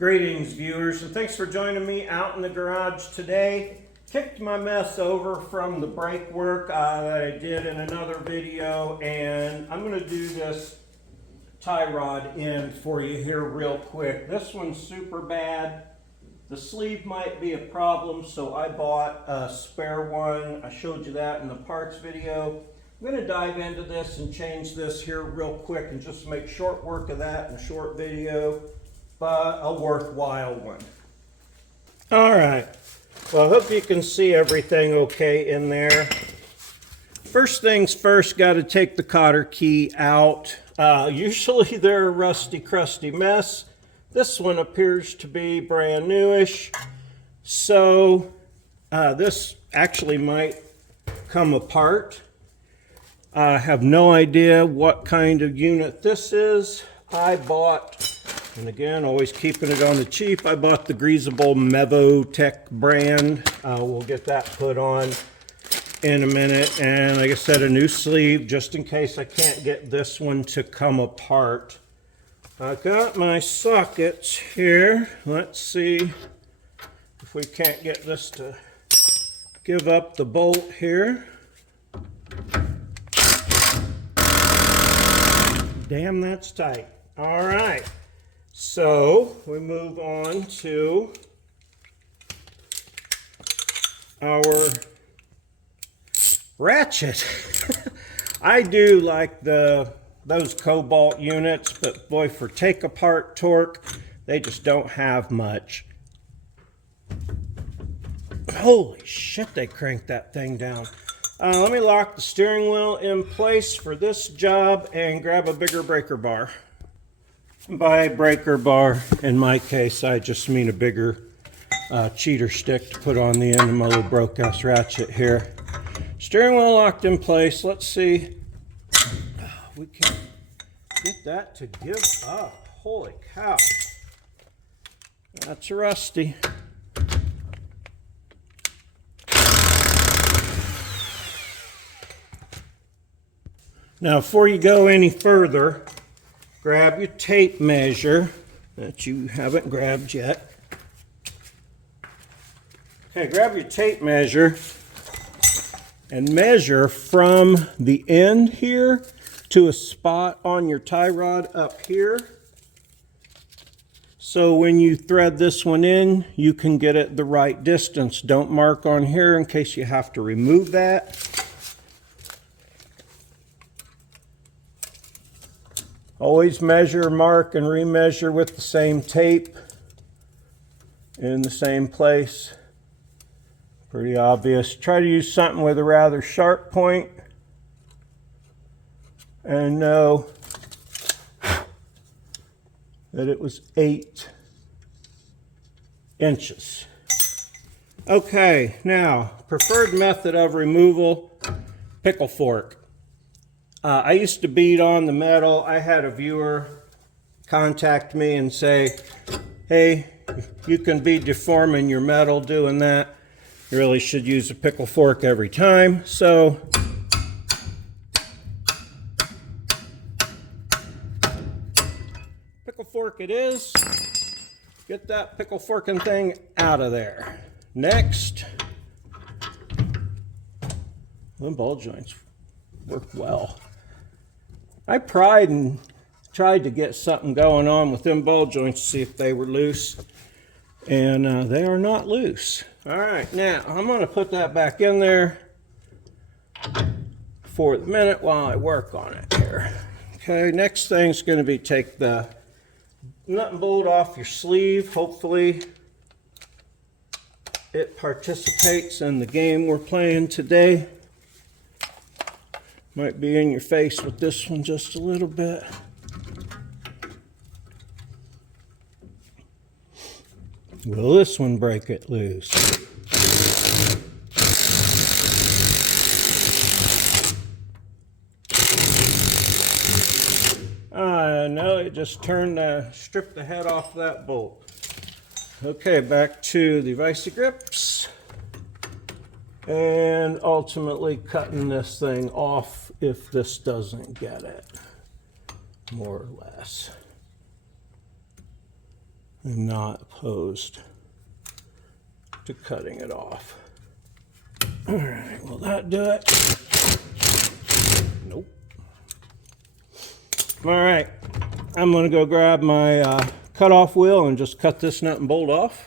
Greetings, viewers, and thanks for joining me out in the garage today. Kicked my mess over from the brake work that I did in another video, and I'm going to do this tie rod in for you here real quick. This one's super bad. The sleeve might be a problem, so I bought a spare one. I showed you that in the parts video. I'm going to dive into this and change this here real quick and just make short work of that in a short video, but a worthwhile one. All right, well, I hope you can see everything okay in there. First things first, got to take the cotter key out. Usually they're a rusty, crusty mess. This one appears to be brand newish, so this actually might come apart. I have no idea what kind of unit this is. I bought, and again, always keeping it on the cheap, I bought the greasable Mevotech brand. We'll get that put on in a minute. And like I said, a new sleeve just in case I can't get this one to come apart. I got my sockets here. Let's see if we can't get this to give up the bolt here. Damn, that's tight. All right, so we move on to our ratchet. I do like those cobalt units, but boy, for take apart torque, they just don't have much. Holy shit, they cranked that thing down. Let me lock the steering wheel in place for this job and grab a bigger breaker bar. By breaker bar, in my case, I just mean a bigger cheater stick to put on the end of my little broke ass ratchet here. Steering wheel locked in place. Let's see. We can get that to give up. Holy cow. That's rusty. Now, before you go any further, grab your tape measure that you haven't grabbed yet. Okay, grab your tape measure and measure from the end here to a spot on your tie rod up here. So when you thread this one in, you can get it the right distance. Don't mark on here in case you have to remove that. Always measure, mark, and remeasure with the same tape in the same place. Pretty obvious. Try to use something with a rather sharp point. And know that it was 8 inches. Okay, now, preferred method of removal, pickle fork. I used to beat on the metal. I had a viewer contact me and say, hey, you can be deforming your metal doing that. You really should use a pickle fork every time. So, pickle fork it is. Get that pickle forking thing out of there. Next, the ball joints work well. I tried to get something going on with them ball joints to see if they were loose, and they are not loose. All right, now I'm going to put that back in there for the minute while I work on it here. Okay, next thing is going to be take the nut and bolt off your sleeve. Hopefully it participates in the game we're playing today. Might be in your face with this one just a little bit. Will this one break it loose? No, it just stripped the head off that bolt. Okay, back to the vice grips. And ultimately cutting this thing off if this doesn't get it, more or less. I'm not opposed to cutting it off. All right, will that do it? Nope. All right, I'm gonna go grab my cutoff wheel and just cut this nut and bolt off.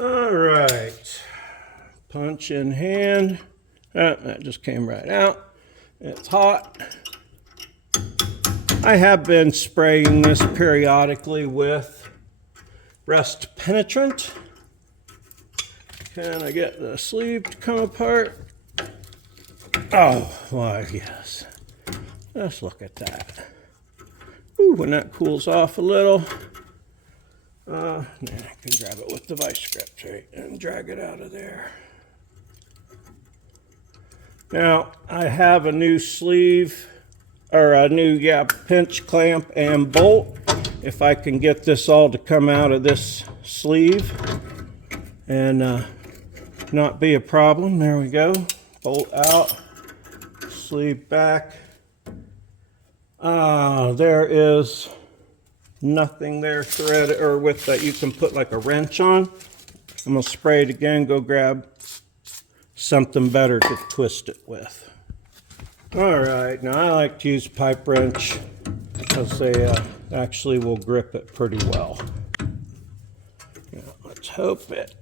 All right, punch in hand. That just came right out. It's hot. I have been spraying this periodically with rust penetrant. Can I get the sleeve to come apart? Oh, why, yes. Just look at that. Ooh, when that cools off a little, I can grab it with the vice grip right and drag it out of there. Now, I have a new sleeve, or a new, pinch clamp and bolt. If I can get this all to come out of this sleeve and not be a problem. There we go. Bolt out, sleeve back. There is nothing there threaded or with that you can put like a wrench on. I'm gonna spray it again, go grab something better to twist it with. All right, now I like to use pipe wrench because they actually will grip it pretty well. Now, let's hope it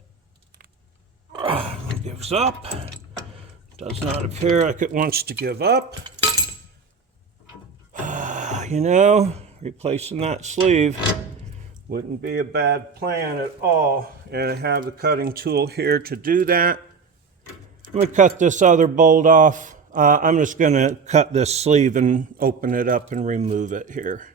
gives up. Does not appear like it wants to give up. You know, replacing that sleeve wouldn't be a bad plan at all. And I have the cutting tool here to do that. I'm going to cut this other bolt off. I'm just going to cut this sleeve and open it up and remove it here.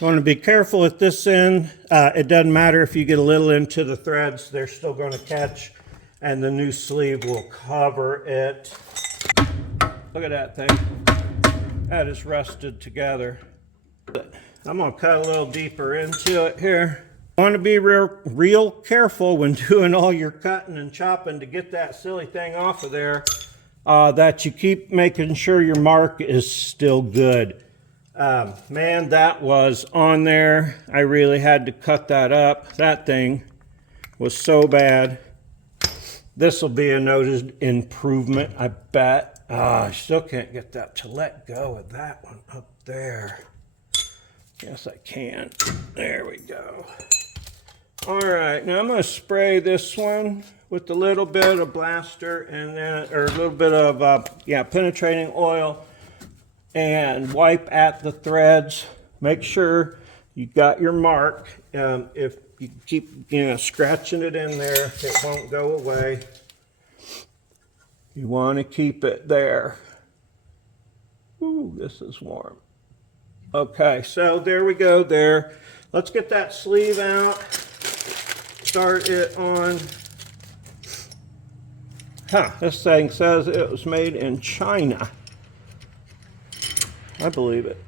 You want to be careful at this end. It doesn't matter if you get a little into the threads, they're still going to catch, and the new sleeve will cover it. Look at that thing. That is rusted together. I'm going to cut a little deeper into it here. You want to be real careful when doing all your cutting and chopping to get that silly thing off of there, that you keep making sure your mark is still good. Man, that was on there. I really had to cut that up. That thing was so bad. This will be a noted improvement, I bet. I still can't get that to let go of that one up there. Yes, I can. There we go. All right, now I'm going to spray this one with a little bit of blaster and then, or a little bit of, penetrating oil, and wipe at the threads. Make sure you got your mark. If you keep scratching it in there, it won't go away. You want to keep it there. Ooh, this is warm. Okay, so there we go there. Let's get that sleeve out. Start it on. This thing says it was made in China. I believe it.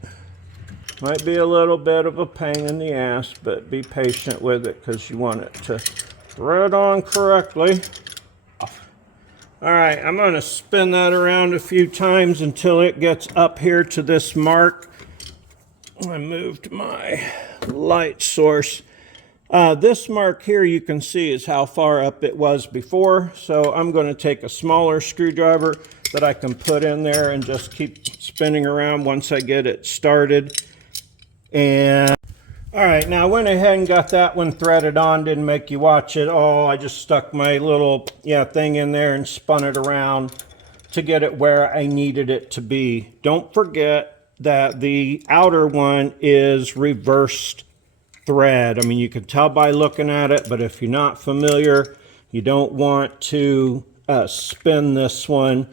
Might be a little bit of a pain in the ass, but be patient with it because you want it to thread on correctly. All right, I'm going to spin that around a few times until it gets up here to this mark. I moved my light source. This mark here you can see is how far up it was before. So I'm going to take a smaller screwdriver that I can put in there and just keep spinning around once I get it started. And all right, now I went ahead and got that one threaded on. Didn't make you watch it all. I just stuck my little thing in there and spun it around to get it where I needed it to be. Don't forget that the outer one is reversed thread. I mean, you can tell by looking at it, but if you're not familiar, you don't want to spin this one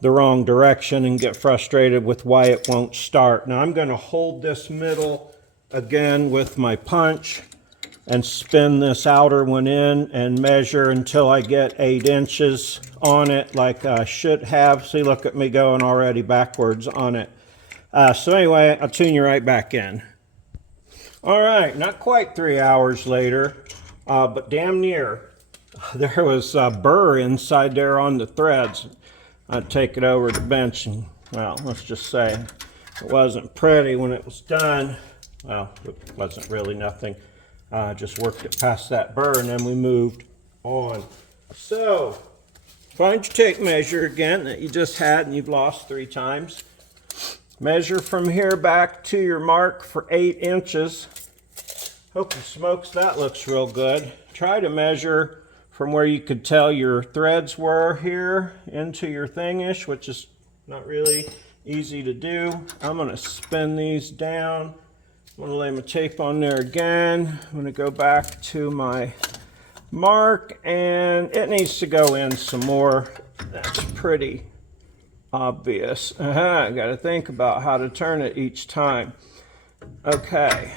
the wrong direction and get frustrated with why it won't start. Now I'm going to hold this middle again with my punch and spin this outer one in and measure until I get 8 inches on it like I should have. See, look at me going already backwards on it. So anyway, I'll tune you right back in. All right, not quite 3 hours later, but damn near. There was a burr inside there on the threads. I'd take it over to the bench and, well, let's just say it wasn't pretty when it was done. Well, it wasn't really nothing. Just worked it past that burr and then we moved on. So, find your tape measure again that you just had and you've lost 3 times. Measure from here back to your mark for 8 inches. Hope you smokes, that looks real good. Try to measure from where you could tell your threads were here into your thingish, which is not really easy to do. I'm going to spin these down. I'm going to lay my tape on there again. I'm going to go back to my mark, and it needs to go in some more. That's pretty obvious. I got to think about how to turn it each time. Okay.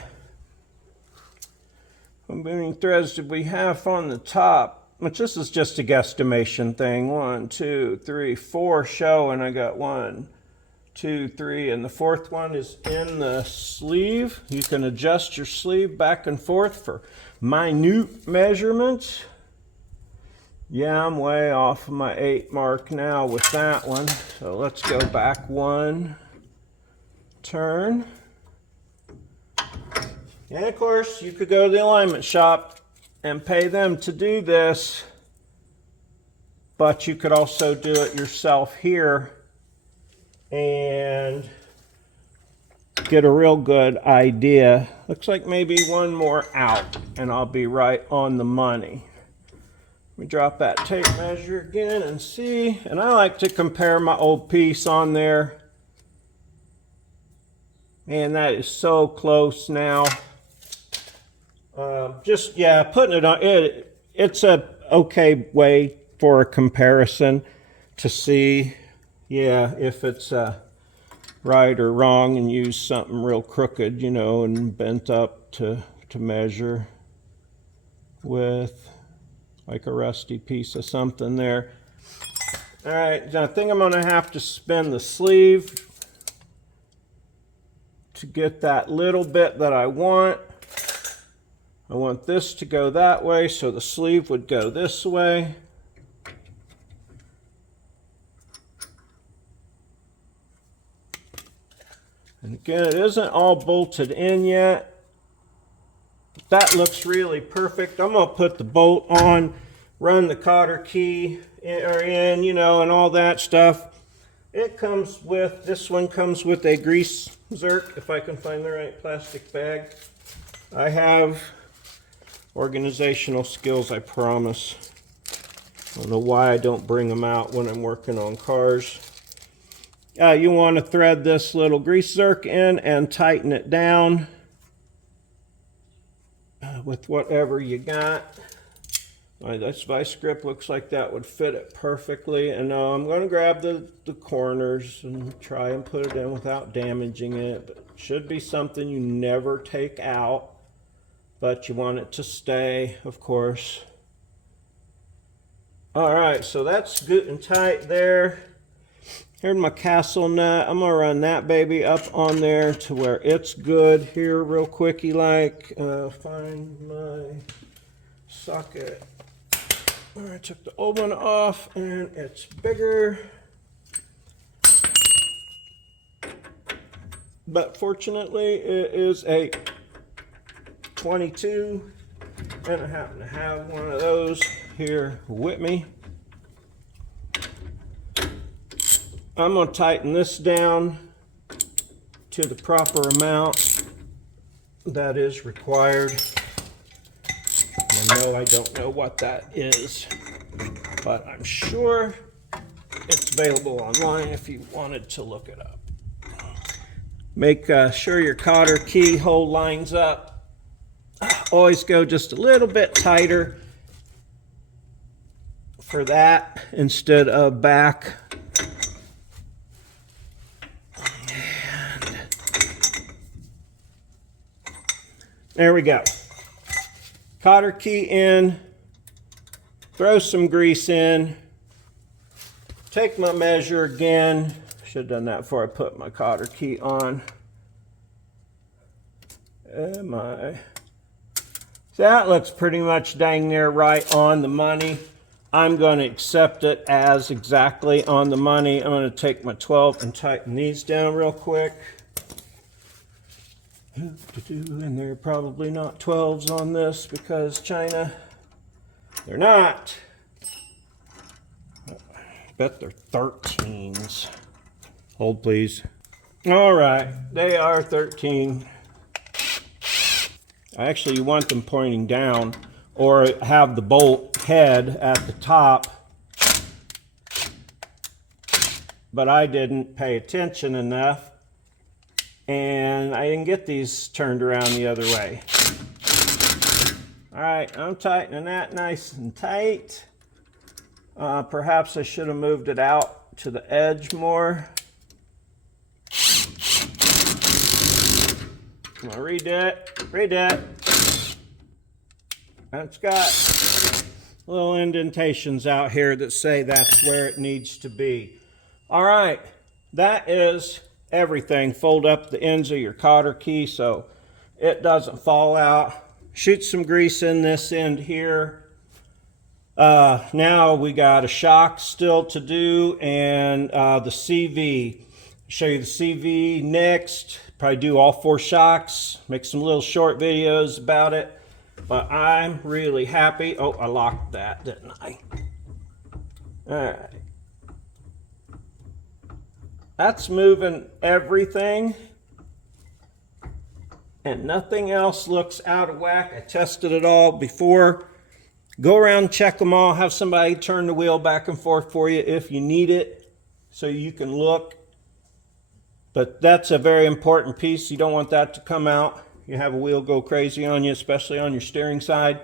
How many threads did we have on the top? Which this is just a guesstimation thing. 1, 2, 3, 4 show, and I got 1, 2, 3, and the 4th one is in the sleeve. You can adjust your sleeve back and forth for minute measurements. Yeah, I'm way off of my 8 mark now with that one. So let's go back 1 turn. And of course, you could go to the alignment shop and pay them to do this, but you could also do it yourself here and get a real good idea. Looks like maybe 1 more out and I'll be right on the money. Let me drop that tape measure again and see. And I like to compare my old piece on there. Man, that is so close now. Just, yeah, putting it on, it's a okay way for a comparison to see, yeah, if it's right or wrong, and use something real crooked, you know, and bent up to measure with like a rusty piece of something there. All right, now I think I'm going to have to spin the sleeve to get that little bit that I want. I want this to go that way, so the sleeve would go this way. And again, it isn't all bolted in yet. That looks really perfect. I'm going to put the bolt on, run the cotter key in, you know, and all that stuff. It comes with, this one comes with a grease zerk, if I can find the right plastic bag. I have organizational skills, I promise. I don't know why I don't bring them out when I'm working on cars. You want to thread this little grease zerk in and tighten it down with whatever you got. This vice grip looks like that would fit it perfectly. And now I'm going to grab the corners and try and put it in without damaging it. But it should be something you never take out, but you want it to stay, of course. All right, so that's good and tight there. Here's my castle nut. I'm gonna run that baby up on there to where it's good here real quickie like. Find my socket. All right, took the old one off and it's bigger. But fortunately it is a 22 and I happen to have one of those here with me. I'm going to tighten this down to the proper amount that is required. I know I don't know what that is, but I'm sure it's available online if you wanted to look it up. Make sure your cotter keyhole lines up. Always go just a little bit tighter for that instead of back There we go. Cotter key in, throw some grease in, take my measure again. Should have done that before I put my cotter key on. So that looks pretty much dang near right on the money. I'm going to accept it as exactly on the money. I'm going to take my 12 and tighten these down real quick. And they're probably not 12s on this because China, they're not. Bet they're 13s. Hold please. All right, they are 13. Actually, you want them pointing down or have the bolt head at the top. But I didn't pay attention enough and I didn't get these turned around the other way. All right, I'm tightening that nice and tight. Perhaps I should have moved it out to the edge more. I'm gonna read it. It's got little indentations out here that say that's where it needs to be. All right, that is everything. Fold up the ends of your cotter key so it doesn't fall out. Shoot some grease in this end here. Now we got a shock still to do and the CV. Show you the CV next. Probably do all 4 shocks, make some little short videos about it. But I'm really happy. Oh, I locked that, didn't I? All right. That's moving everything. And nothing else looks out of whack. I tested it all before. Go around, check them all. Have somebody turn the wheel back and forth for you if you need it so you can look. But that's a very important piece. You don't want that to come out. You have a wheel go crazy on you, especially on your steering side.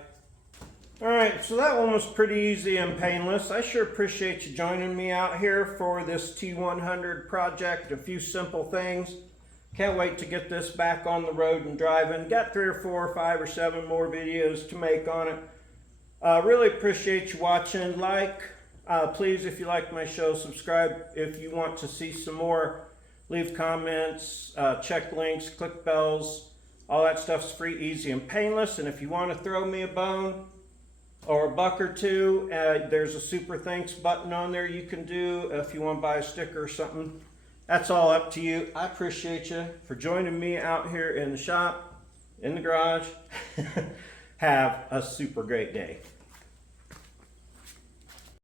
All right, so that one was pretty easy and painless. I sure appreciate you joining me out here for this T100 project. A few simple things. Can't wait to get this back on the road and driving. Got 3 or 4 or 5 or 7 more videos to make on it. Really appreciate you watching. Please, if you like my show, subscribe if you want to see some more. Leave comments, check links, click bells. All that stuff's free, easy, and painless. And if you want to throw me a bone or a buck or two, there's a super thanks button on there you can do if you want to buy a sticker or something. That's all up to you. I appreciate you for joining me out here in the shop, in the garage. Have a super great day.